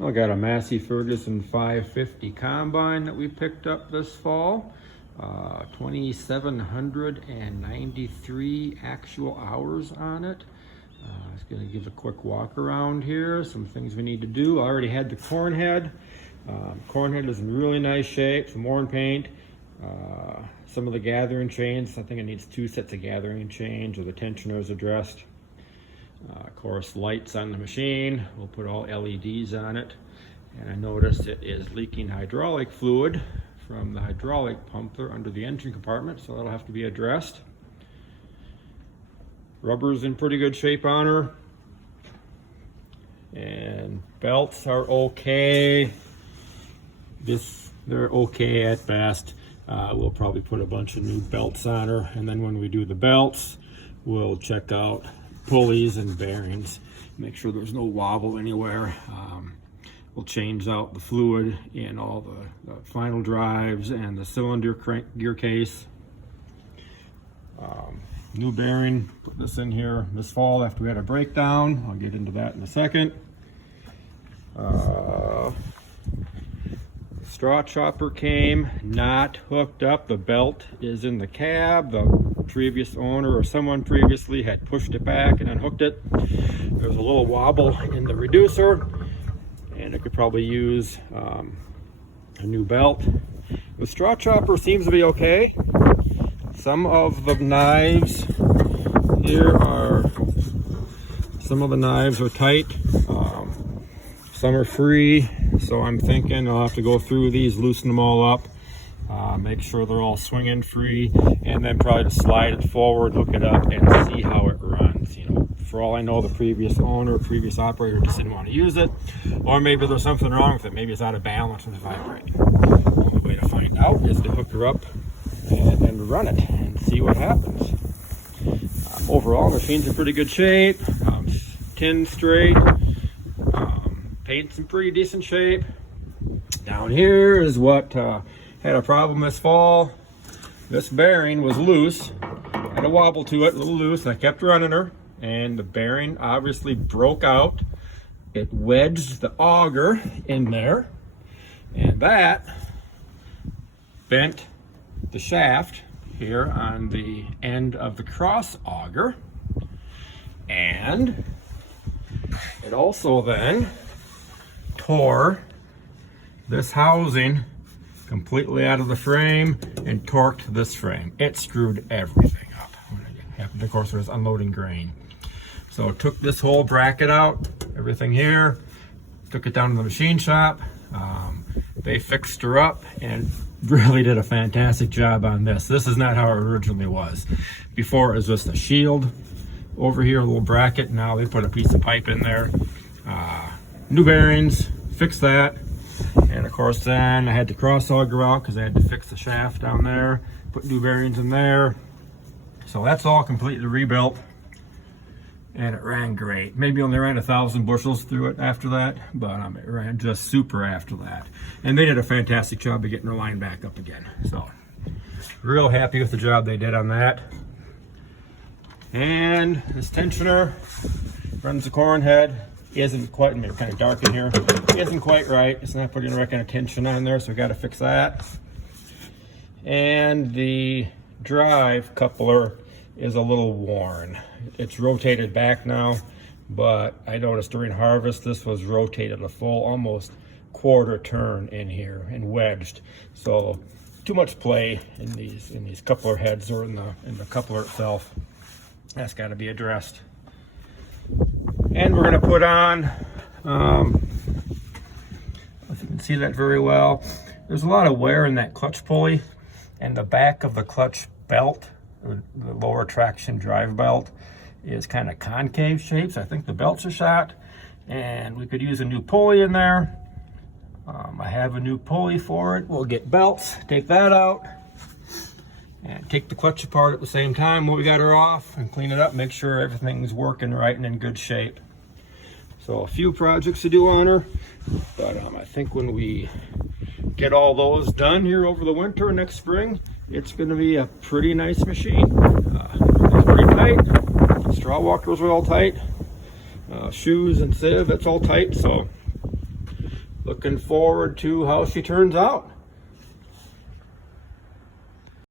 I got a Massey Ferguson 550 combine that we picked up this fall. 2,793 actual hours on it. I was going to give a quick walk around here. Some things we need to do. I already had the corn head. Corn head is in really nice shape. Some worn paint. Some of the gathering chains. I think it needs 2 sets of gathering chains, or the tensioners addressed. Of course, lights on the machine. We'll put all LEDs on it. And I noticed it is leaking hydraulic fluid from the hydraulic pump there under the engine compartment, so that'll have to be addressed. Rubber's in pretty good shape on her. And belts are okay. They're okay at best. We'll probably put a bunch of new belts on her, and then when we do the belts, we'll check out pulleys and bearings, make sure there's no wobble anywhere. We'll change out the fluid in all the final drives and the cylinder gear case. New bearing, put this in here this fall after we had a breakdown. I'll get into that in a second. Straw chopper came, not hooked up. The belt is in the cab. The previous owner or someone previously had pushed it back and unhooked it. There's a little wobble in the reducer, and it could probably use a new belt. The straw chopper seems to be okay. Some of the knives here are, tight. Some are free, so I'm thinking I'll have to go through these, loosen them all up, make sure they're all swinging free, and then probably just slide it forward, hook it up, and see how it runs. You know, for all I know, the previous owner, previous operator just didn't want to use it, or maybe there's something wrong with it. Maybe it's out of balance and it's vibrating. The only way to find out is to hook her up and run it and see what happens. Overall, the machine's in pretty good shape. Tin straight. Paint's in pretty decent shape. Down here is what had a problem this fall. This bearing was loose, had a wobble to it, a little loose. I kept running her, and the bearing obviously broke out. It wedged the auger in there, and that bent the shaft here on the end of the cross auger, and it also then tore this housing completely out of the frame and torqued this frame. It screwed everything up. Happened, of course, there's unloading grain. So took this whole bracket out, everything here, took it down to the machine shop. They fixed her up and really did a fantastic job on this. This is not how it originally was. Before it was just a shield over here, a little bracket. Now they put a piece of pipe in there. New bearings, fixed that. And of course then I had to cross auger out because I had to fix the shaft down there, put new bearings in there. So that's all completely rebuilt, and it ran great. Maybe only ran 1,000 bushels through it after that, but it ran just super after that. And they did a fantastic job of getting her line back up again. So real happy with the job they did on that. And this tensioner runs the corn head. Isn't quite, and they're kind of dark in here, isn't quite right. It's not putting the right kind of tension on there, so we got to fix that. And the drive coupler is a little worn. It's rotated back now, but I noticed during harvest this was rotated a full almost quarter turn in here and wedged. So too much play in these coupler heads or in the coupler itself. That's got to be addressed. And we're going to put on, if you can see that very well, there's a lot of wear in that clutch pulley, and the back of the clutch belt, the lower traction drive belt, is kind of concave shaped. So I think the belts are shot, and we could use a new pulley in there. I have a new pulley for it. We'll get belts, take that out, and take the clutch apart at the same time when we got her off, and clean it up, make sure everything's working right and in good shape. So a few projects to do on her, but I think when we get all those done here over the winter and next spring, it's going to be a pretty nice machine. It's pretty tight. Straw walkers are all tight. Shoes and sieve, it's all tight. So looking forward to how she turns out.